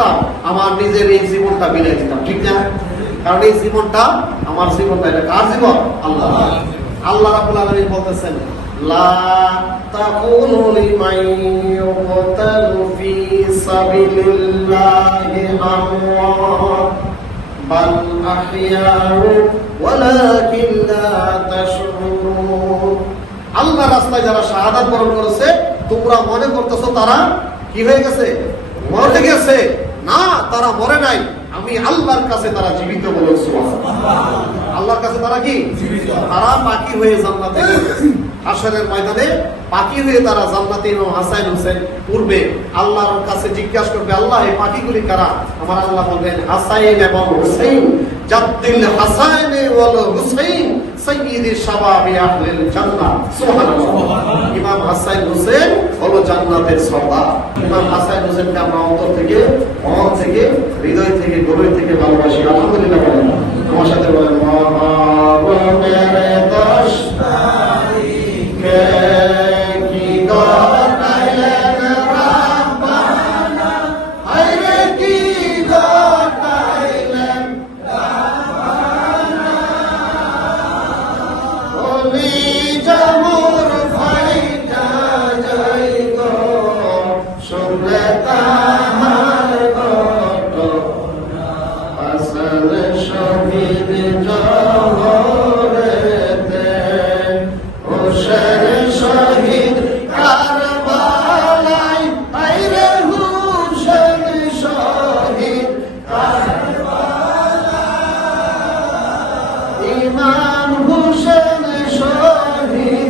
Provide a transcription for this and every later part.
জানতাম আমার নিজের এই জীবনটা মিলে দিতাম ঠিক না? কারণ এই জীবনটা আমার জীবনটা এটা কার জীবন? আল্লাহ আল্লাহ রাবুল আলমী বলতেছেন, লা আল্লাহ রাস্তায় যারা শাহাদাত বরণ করেছে, তোমরা মনে করতেছো তারা কি হয়ে গেছে? মরে গেছে। না তারা মরে নাই। আমি আল্লাহর কাছে তারা জীবিত বলে আল্লাহর কাছে তারা কি? তারা পাখি হয়ে জান্নাতে হাসানের হাসরের ময়দানে পাখি হয়ে তারা জান্নাতে ইমাম হাসান হোসেন পূর্বে আল্লাহর কাছে জিজ্ঞাসা করবে আল্লাহ এই পাখিগুলি কারা? আমার আল্লাহ বলবেন হাসাইন এবং হুসাইন। জাদ্দিল হাসাইন ওয়াল হুসাইন সাইয়্যিদি শাবাবি আহলিল জান্নাহ। সুবহানাল্লাহ। ইমাম হাসান হোসেন হলো জান্নাতের সর্দার। ইমাম হাসান হোসেনকে আমরা অন্তর থেকে মন থেকে হৃদয় থেকে গভীর থেকে ভালোবাসি। আলহামদুলিল্লাহ বলেন। আমার সাথে বলেন মহাবনের দশ Amém.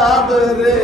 चादरे